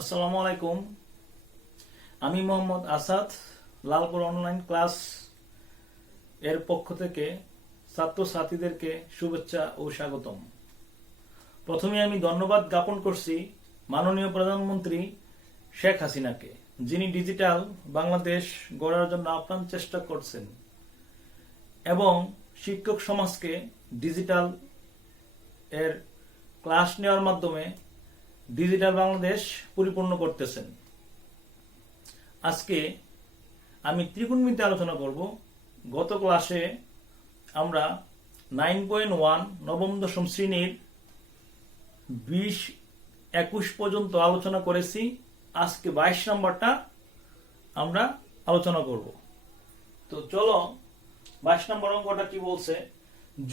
আসসালামু আলাইকুম। আমি মোহাম্মদ আসাদ, লালপুর অনলাইন ক্লাস এর পক্ষ থেকে ছাত্রছাত্রীদেরকে শুভেচ্ছা ও স্বাগতম। প্রথমে আমি ধন্যবাদ জ্ঞাপন করছি মাননীয় প্রধানমন্ত্রী শেখ হাসিনাকে, যিনি ডিজিটাল বাংলাদেশ গড়ার জন্য আপ্রাণ চেষ্টা করছেন এবং শিক্ষক সমাজকে ডিজিটাল এর ক্লাস নেওয়ার মাধ্যমে ডিজিটাল বাংলাদেশ পরিপূর্ণ করতেছেন। আজকে আমি ত্রিকোণমিতি আলোচনা করব। গত ক্লাসে আমরা 9.1 নবম দশম শ্রেণীর 20-21 পর্যন্ত আলোচনা করেছি। আজকে 22 নম্বরটা আমরা আলোচনা করব। তো চলো 22 নম্বর অঙ্কটা কি বলছে।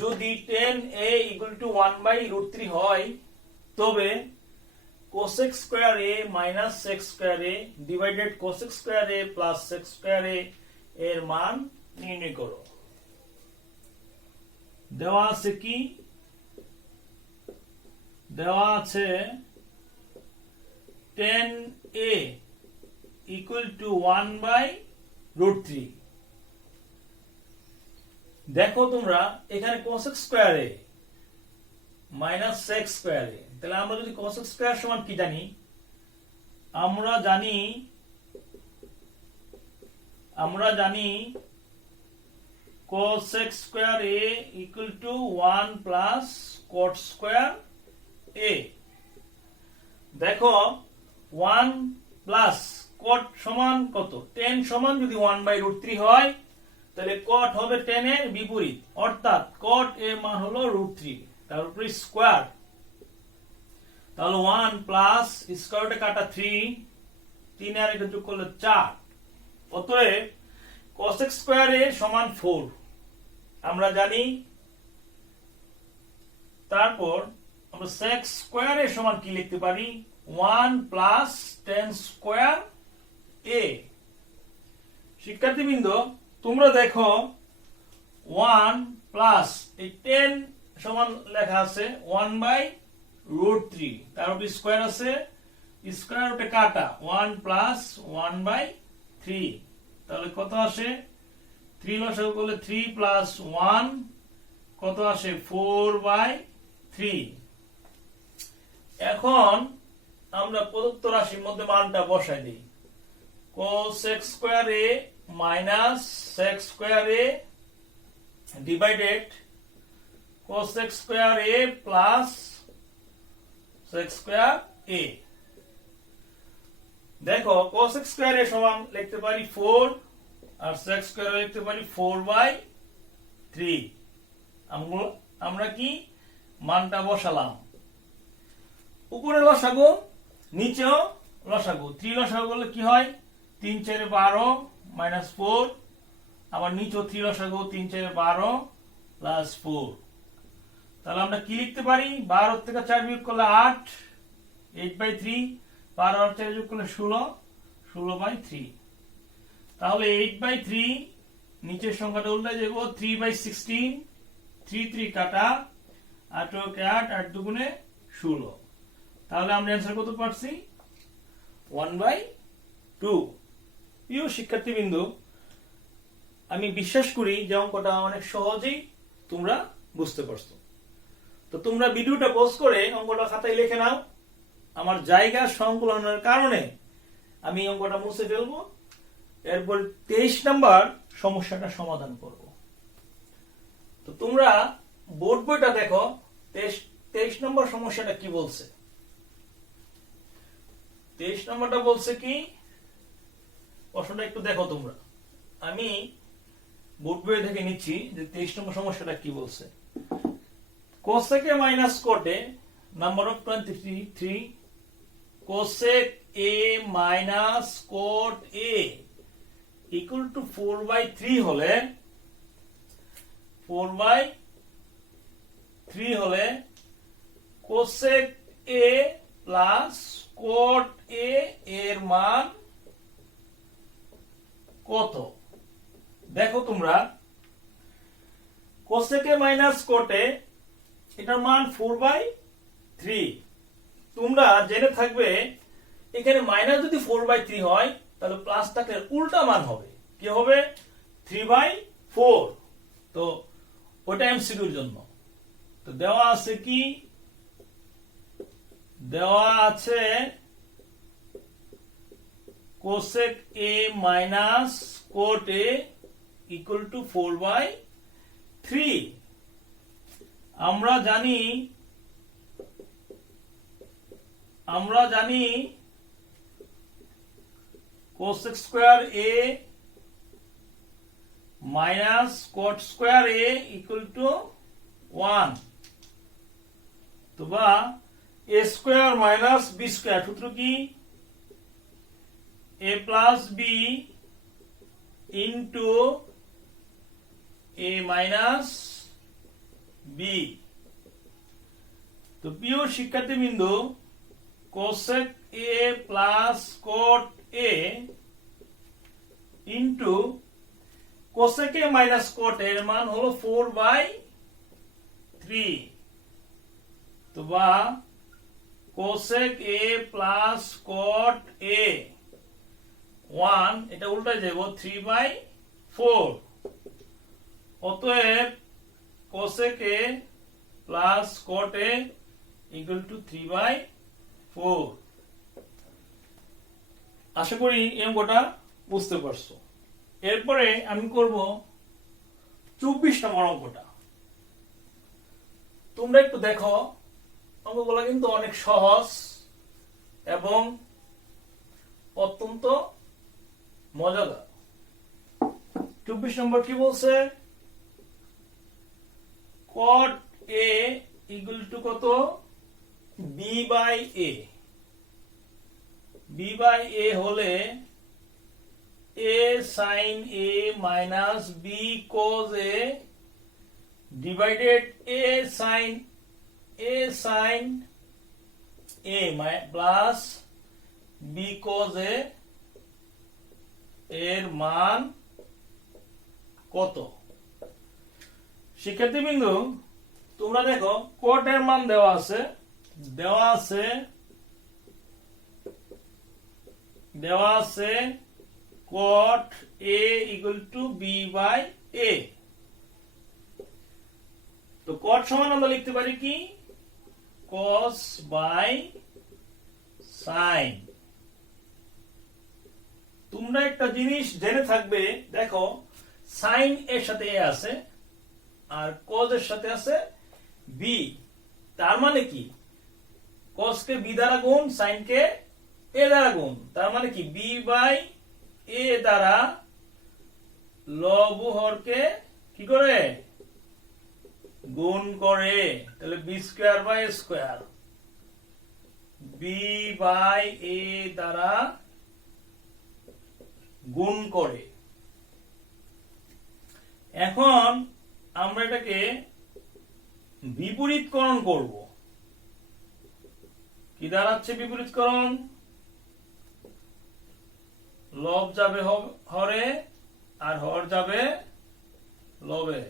যদি 10a = 1/√3 হয় তবে cosec square a minus sec square a divided cosec square a plus sec square a এর মান নির্ণয় করো। দেওয়া আছে কি? দেওয়া আছে 10a = 1/√3। দেখো তোমরা এখানে cosec square a minus sec square a, তাহলে আমরা যদি cosec square সমান কি জানি? আমরা জানি cosec square a = 1 plus cot square a। দেখো 1 plus cot সমান কত? 10 সমান যদি 1/√3 হয় তাহলে cot হবে 10 এর বিপরীত, অর্থাৎ cot এর মান হলো √3, তার উপরে স্কয়ার। তাহলে 1 প্লাস স্কয়ারটা কাটা 3, 3 আর এটা যোগ করলে 4। অতএব cosec square a সমান 4 আমরা জানি। তারপর আমরা sec square a সমান কি লিখতে পারি? 1 প্লাস tan square a। শিক্ষার্থীবৃন্দ তোমরা দেখো 1 প্লাস এই 10 সমান লেখা আছে 1/√3, তার উপর স্কয়ার আছে, স্কয়ার রুটে কাটা 1 প্লাস 1/3, তাহলে কত আসে? 3 লসাগু করলে 3 প্লাস 1 কত আসে? 4/3। এখন আমরা প্রদত্ত রাশির মধ্যে মানটা বসাই দিই। cosec square a minus sec square a divided cosec square a plus sec square a। দেখো cosec square a সমান লিখতে পারি 4 আর sec square a লিখতে পারি 4/3। আমরা কি মানটা বসালাম। উপরে লসাগু, নিচেও লসাগু। 3 লসাগু করলে কি হয়? 3 4 12 minus 4, আবার নিচেও 3 লসাগু, 3 4 12 plus 4। তাহলে আমরা কি লিখতে পারি? 12 থেকে 4 বিয়োগ করলে 8, 8/3, 12 আর 4 যোগ করলে 16, 16/3। তাহলে 8/3 নিচের সংখ্যাটা উল্টে যাব, 3/16, 3 3 কাটা 8 কে 8, 8 দুগুণে 16। তাহলে আমরা অ্যানসার কত পাচ্ছি? 1/2। প্রিয় শিক্ষার্থীবৃন্দ, আমি বিশ্বাস করি যে অঙ্কটা অনেক সহজেই তোমরা বুঝতে পারছো। তো তোমরা ভিডিওটা পজ করে অঙ্কটা খাতায় লিখে নাও। আমার জায়গা সংকুলনের কারণে আমি অঙ্কটা মুছে ফেলবো, এরপর 23 নাম্বার সমস্যাটা সমাধান করব। তো তোমরা বোর্ড বইটা দেখো, 23 নম্বর সমস্যাটা কি বলছে। 23 নম্বরটা বলছে কি, প্রশ্নটা একটু দেখো তোমরা। আমি বোর্ড বই থেকে নিচ্ছি যে 23 নম্বর সমস্যাটা কি বলছে। cosec a minus cot a, number of 23, cosec a minus cot a equal to 4/3 হলে 4/3 cosec a plus cot a এর মান কত? দেখো তোমরা cosec a minus cot a এটার মান 4/3। তোমরা জেনে থাকবে এখানে মাইনাস যদি 4/3 হয় তাহলে প্লাস থাকলে উল্টা মান হবে, কি হবে 3/4। তো ওটা এমসিকিউর জন্য। তো দেওয়া আছে কি, দেওয়া আছে cosec a minus coat a equal to 4/3। আমরা জানি cosec square a minus coat square a equal to 1। তো বা a square minus b square, সূত্র কি a plus b into a minus b। তো প্রিয় শিক্ষার্থীবৃন্দ, cosec a plus coat a into cosec a minus coat এর মান হলো 4/3। তো বা cosec a plus coat a 1, এটা উল্টায় যাব 3/4। অতএব cosec a plus coat a equal to 3/4। আশা করি এই অঙ্কটা বুঝতে পারছো। এরপরে আমি করব 24 নম্বর অঙ্কটা। তোমরা একটু দেখো, অঙ্কগুলো কিন্তু অনেক সহজ এবং অত্যন্ত মজাদার। 24 নম্বর কি বলছে, cot a ইকুয়াল টু কত b/a। b/a হলে a sin a minus b cos a divided a sin a plus b cos a এর মান কত? শিক্ষার্থীবৃন্দ, তোমরা দেখো cot এর মান দেওয়া আছে cot a equal to b/a। তো cot সমান আমরা লিখতে পারি কি cos by sin। তোমরা একটা জিনিস জেনে থাকবে, দেখো sin এর সাথে a আছে আর cos এর সাথে আছে b। তার মানে কি cos কে b দ্বারা গুণ, sin কে a দ্বারা গুণ। তার মানে কি b/a দ্বারা লব হরকে কি করে গুণ করে, তাহলে b square by a square b/a দ্বারা গুণ করে। এখন আমরা এটাকে বিপরীতকরণ করব। কি দাঁড়াচ্ছে বিপরীতকরণ? লব যাবে হরে আর হর যাবে লবে,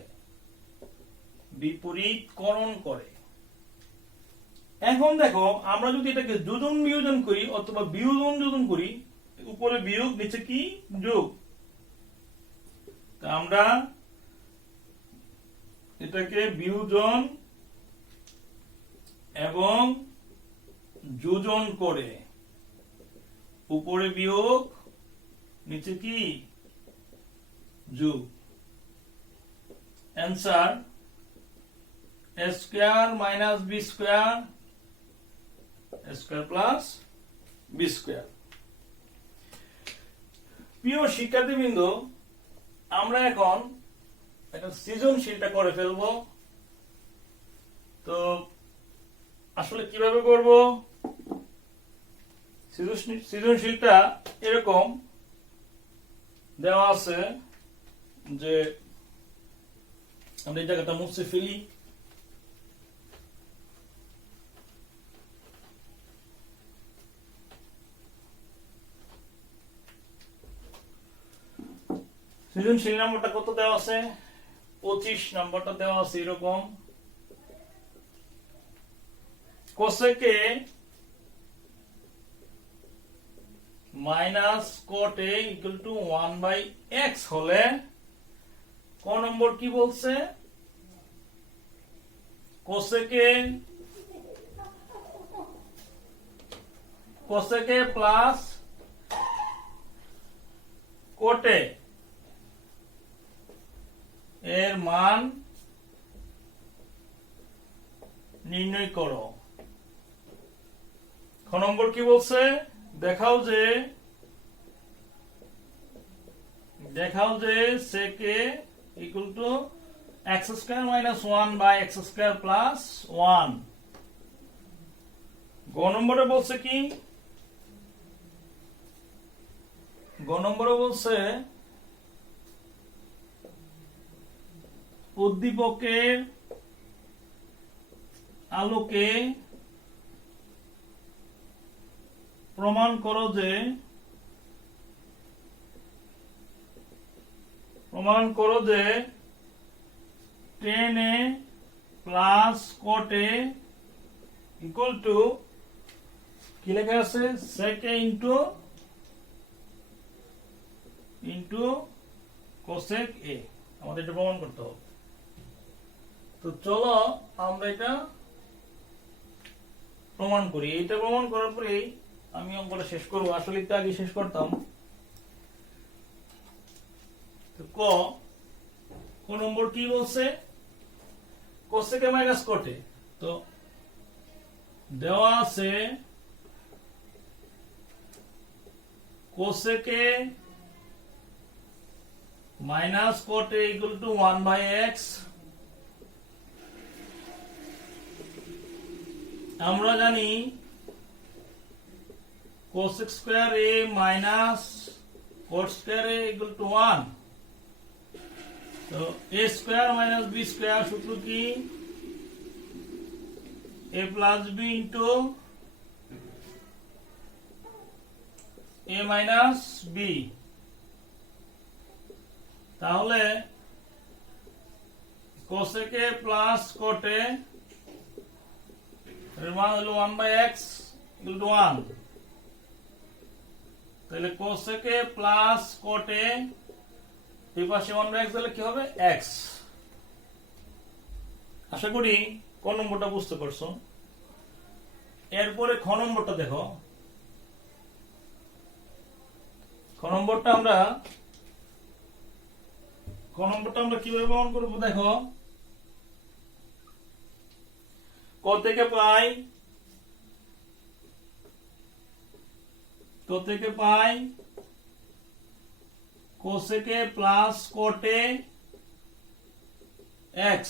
বিপরীতকরণ করে। এখন দেখো আমরা যদি এটাকে যোজন বিয়োজন করি অথবা বিয়োজন যোজন করি, উপরে বিয়োগ নিচে কি যোগ, আমরা এটাকে বিয়োজন এবং যোজন করে উপরে বিয়োগ নিচে কি যোগ, answer a square minus b square plus b square। প্রিয় শিক্ষার্থীবৃন্দ, আমরা এখন একটা সৃজনশীলটা করে ফেলবো। তো আসলে কিভাবে করব? সৃজনশীলটা এরকম দেওয়া আছে যে আমরা এই জায়গাটা মুছে ফেলি। সৃজনশীল নম্বরটা কত দেওয়া আছে? 25 নম্বরটা দেওয়া আছে এরকম, cosec minus cot a equal to 1/x হলে ক নম্বর কি বলছে cosec a plus cot a এর মান নির্ণয় করো। খ নম্বর কি বলছে দেখাও যে sec a equal to x square minus 1 by x square plus 1। গ নম্বরে বলছে কি গ নম্বরে বলছে উদ্দীপকের আলোকে প্রমাণ করো যে tan a plus cot a equal to কি লেখা আছে sec a into cosec a আমাদের এটা প্রমাণ করতে হবে। তো চলো আমরা এটা প্রমাণ করি। এটা প্রমাণ করার পরে আমি অঙ্কটা শেষ করব। আসলে একটু আগে শেষ করতাম। তো ক নম্বর কি বলছে cosec a minus cot a। তো দেওয়া আছে cosec a minus cot a equal to 1/x। আমরা জানি cosec square a minus cot square a equal to 1। তো a square minus b square সূত্র কি a plus b into a minus b। তাহলে cosec a plus cot a এর মান হলো 1/x equal to 1। তাহলে cosec a plus cot a এই পাশে 1/x দিলে কি হবে x। আশা করি ক নম্বরটা বুঝতে পারছো। এরপরে খ নম্বরটা দেখো। খ নম্বরটা আমরা কিভাবে প্রমাণ করব দেখো। ক থেকে পাই cosec a plus cot a x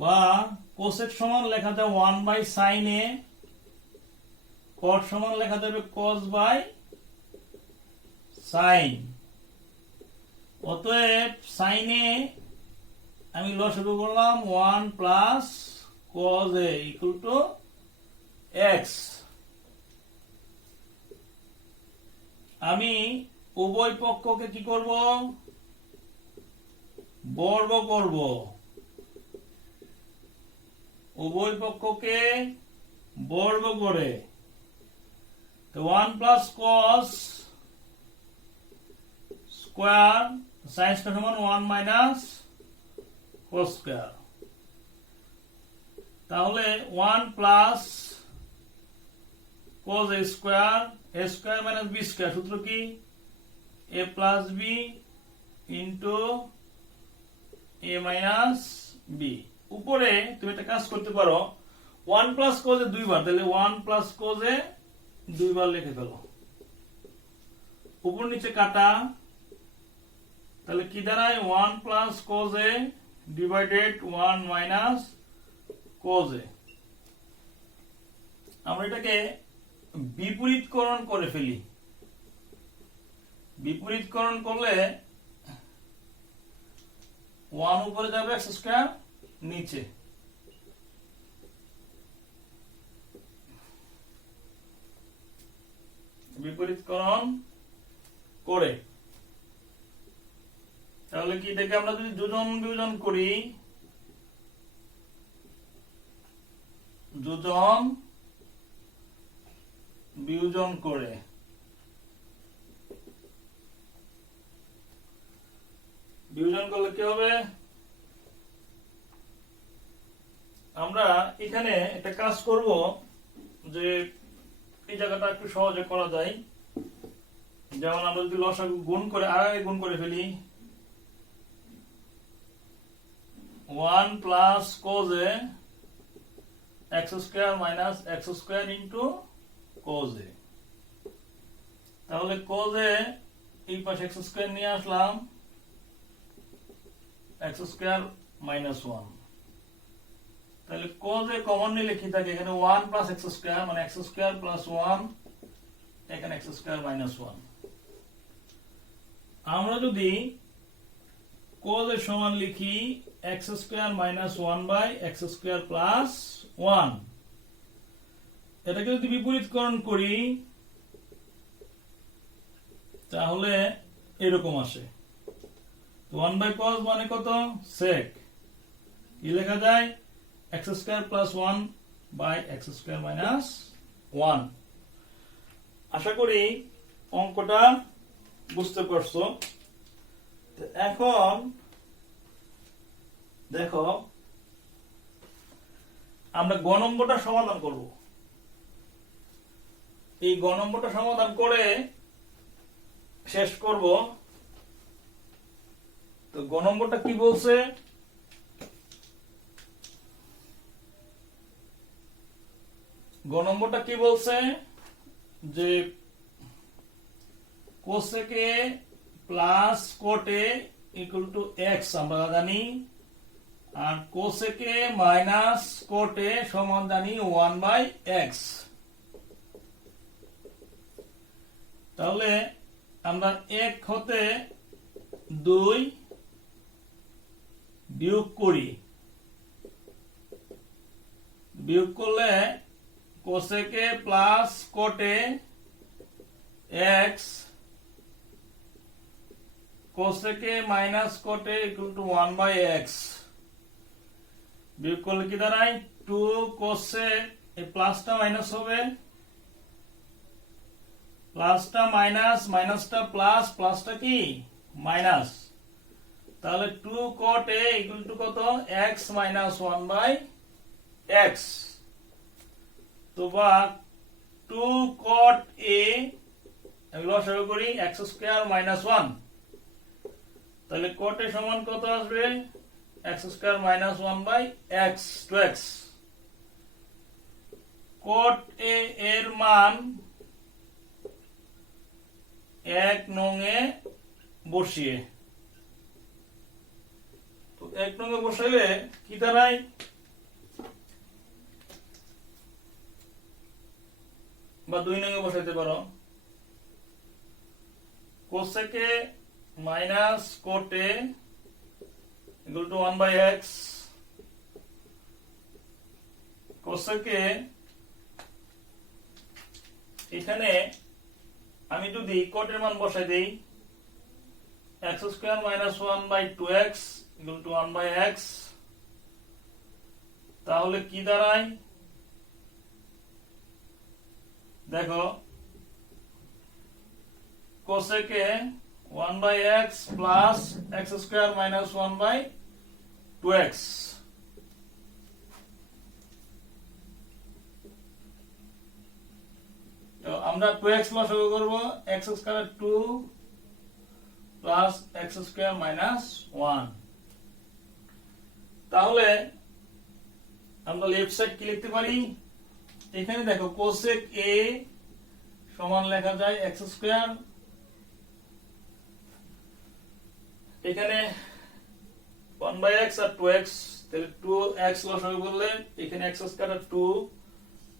বা cosec সমান লেখা যায় 1/sin a, cot সমান লেখা যাবে cos by sin। অতএব sin a আমি লসাগু করলাম 1 plus cos a equal to x। আমি উভয় পক্ষকে কি করব বর্গ করব। উভয় পক্ষকে বর্গ করে তো 1 plus cos square sin square সমান 1 minus cos স্কয়ার। তাহলে 1 plus cos a square a square minus b square সূত্র কি a plus b into a minus b। উপরে তুমি একটা কাজ করতে পারো 1 plus cos a দুইবার, তাহলে 1 plus cos a দুইবার লিখে ফেলো। উপর নিচে কাটা, তাহলে কি দাঁড়ায় 1 plus cos a divided 1 minus cos a। আমরা এটাকে বিপরীতকরণ করে ফেলি। বিপরীতকরণ করলে 1 উপরে যাবে x স্কয়ার নিচে। বিপরীতকরণ করে তাহলে কি দেখে আমরা যদি যোজন বিয়োজন করি, যোজন বিয়োজন করে বিয়োজন করলে কি হবে? আমরা এখানে একটা কাজ করব যে এই জায়গাটা একটু সহজে করা যায়। যেমন আমরা যদি লসাগু গুণ করে আগে গুণ করে ফেলি 1 plus cos a x square minus x square into cos a, তাহলে cos a এই পাশে x স্কয়ার নিয়ে আসলাম x স্কয়ার মাইনাস 1, তাহলে cos a কমন নিলে কি থাকে? এখানে 1 প্লাস x স্কয়ার মানে x স্কয়ার প্লাস 1, এখানে x স্কয়ার মাইনাস 1। আমরা যদি cos a সমান লিখি x square minus 1 by x square plus 1, এটাকে যদি বিপরীতকরণ করি তাহলে এরকম আসে। 1 বাই cos মানে কত? sec। কি লেখা যায়? x square plus 1 by x square minus 1। আশা করি অঙ্কটা বুঝতে পারছো। এখন দেখো আমরা গ নম্বরটা সমাধান করব। এই গ নম্বরটা সমাধান করে শেষ করব। তো গ নম্বরটা কি বলছে? গ নম্বরটা কি বলছে যে cosec a plus cot a equal to x আমরা জানি, আর cosec a minus cot a সমান জানি 1 বাই x। তাহলে আমরা 1 হতে 2 বিয়োগ করি, বিয়োগ করলে cosec a plus cot a x cosec a minus cot a equal to 1 by x। বিয়োগ করলে কি দাঁড়ায়? 2 cosec, এই প্লাসটা মাইনাস হবে, প্লাসটা মাইনাস, মাইনাসটা প্লাস, প্লাসটা কি মাইনাস, তাহলে 2 cot a equal to কত? x minus 1 by x। তো বা 2 cot a এগুলো লসাগু করি x স্কয়ার মাইনাস 1, তাহলে cot a সমান কত আসবে? x square minus 1 by x two x। cot a এর মান 1 নং এ বসিয়ে, তো 1 নং এ বসাইলে কি দাঁড়ায়? বা 2 নং এ বসাইতে পারো cosec a minus cot a equal to 1 by x। cosec a এখানে আমি যদি cot এর মান বসাই দেই x square minus 1 by 2x equal to 1 by x, তাহলে কি দাঁড়ায়? দেখো cosec a 1 by x plus x square minus 1 by 2x। তো আমরা 2x লসাগু করব, x square 2 plus x square minus 1। তাহলে আমরা লেফট সাইড কি লিখতে পারি? এখানে দেখো cosec a সমান লেখা যায় x স্কয়ার, এখানে 1 বাই x আর 2x, তাহলে 2x লসাগু করলে এখানে x স্কয়ার আর 2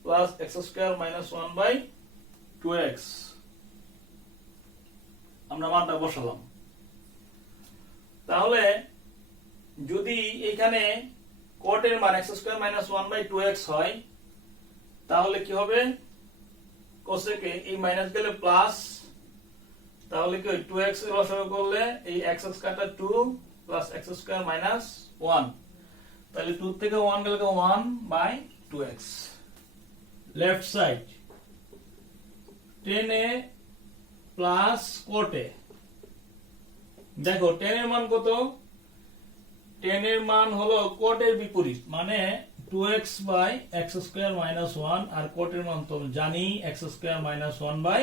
plus x square minus 1 by 2x আমরা মানটা বসালাম। তাহলে যদি এখানে cot এর মান x square minus 1 by 2x হয় তাহলে কি হবে? cosec a এই মাইনাস গেলে প্লাস, তাহলে কি 2x এর লসাগু করলে এই x স্কয়ারটা 2 প্লাস x স্কয়ার মাইনাস 1, তাহলে 2 থেকে 1 গেলে 1 by 2x। Left side tan A plus cot A. দেখো tan এর মান কত? tan এর মান হলো cot এর বিপরীত, মানে 2x by x square minus 1, আর cot এর মান তো জানি x square minus 1 by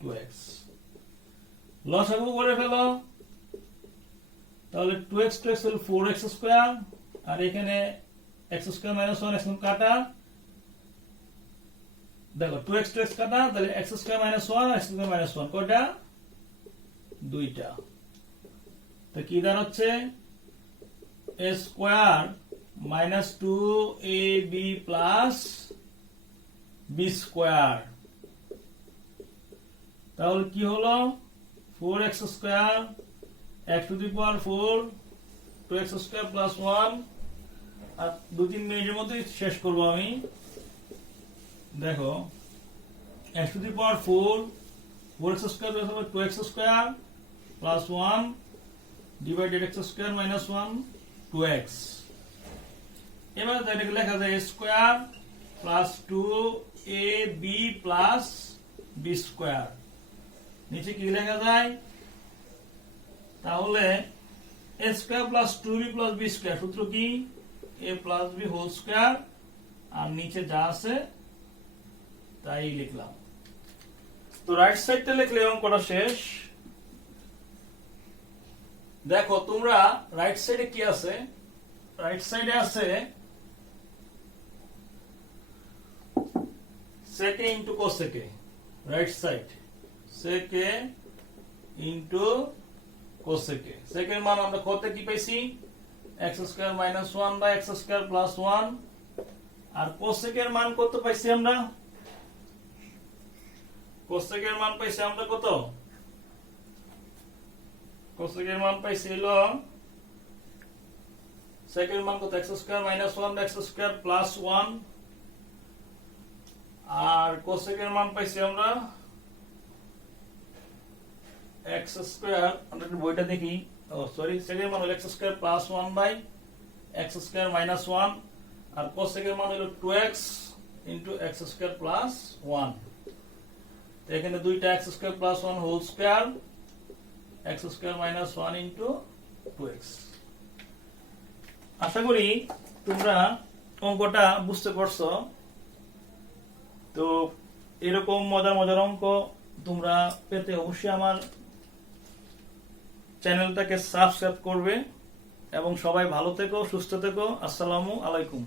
2x। লসাগু করে ফেলো, তাহলে 2x 2x হলো 4x স্কয়ার, আর এখানে x স্কয়ার মাইনাস 1 এখন কাটা, দেখো 2x 2x কাটা, তাহলে x square minus 1 x square minus 1 কয়টা? দুইটা। তো কি দাঁড়াচ্ছে? a square minus 2ab plus b square. তাহলে কি হলো? 4x square x to the power 4 2x square plus 1, আর 2-3 মিনিটের মধ্যে শেষ করব আমি। দেখো x to the power 4 4x square plus 2x square plus 1 divided x square minus 1 2x। এবার এটাকে লেখা যায় a square plus 2ab plus b square. নিচে কি লেখা যায়? তাহলে a square plus 2b plus b square সূত্র কি? a plus b whole square, আর নিচে যা আছে তাই লিখলাম। তো রাইট সাইডটা লিখলে অঙ্কটা শেষ। দেখো তোমরা রাইট সাইডে কি আছে? রাইট সাইডে আছে সেকে ইনটু কোসেকে। রাইট সাইড সেকে ইনটু কোসেকে। সেকের মান আমরা কত কি পাইছি? x square minus 1 by x square plus 1, আর কোসেকের মান কত পাইছি আমরা? কোসেকের মান পাইছি আমরা কত? কোসেকের মান পাইছি হলো সেকের মান কত? x square minus 1 by x square plus 1, আর কোসেকের মান পাইছি আমরা x স্কয়ার, আমরা বইটা দেখি। ও সরি, সেকের মান হলো x square plus 1 by x square minus 1, আর কোসেকের মান হলো 2x into x square plus 1। তো এখানে দুইটা x square plus 1 whole square, x square minus 1 into 2x। আশা করি তোমরা অঙ্কটা বুঝতে পারছো। তো এরকম মজার মজার অঙ্ক তোমরা পেতে অবশ্যই আমার চ্যানেলটাকে সাবস্ক্রাইব করবে, এবং সবাই ভালো থেকো, সুস্থ থেকো। আসসালামু আলাইকুম।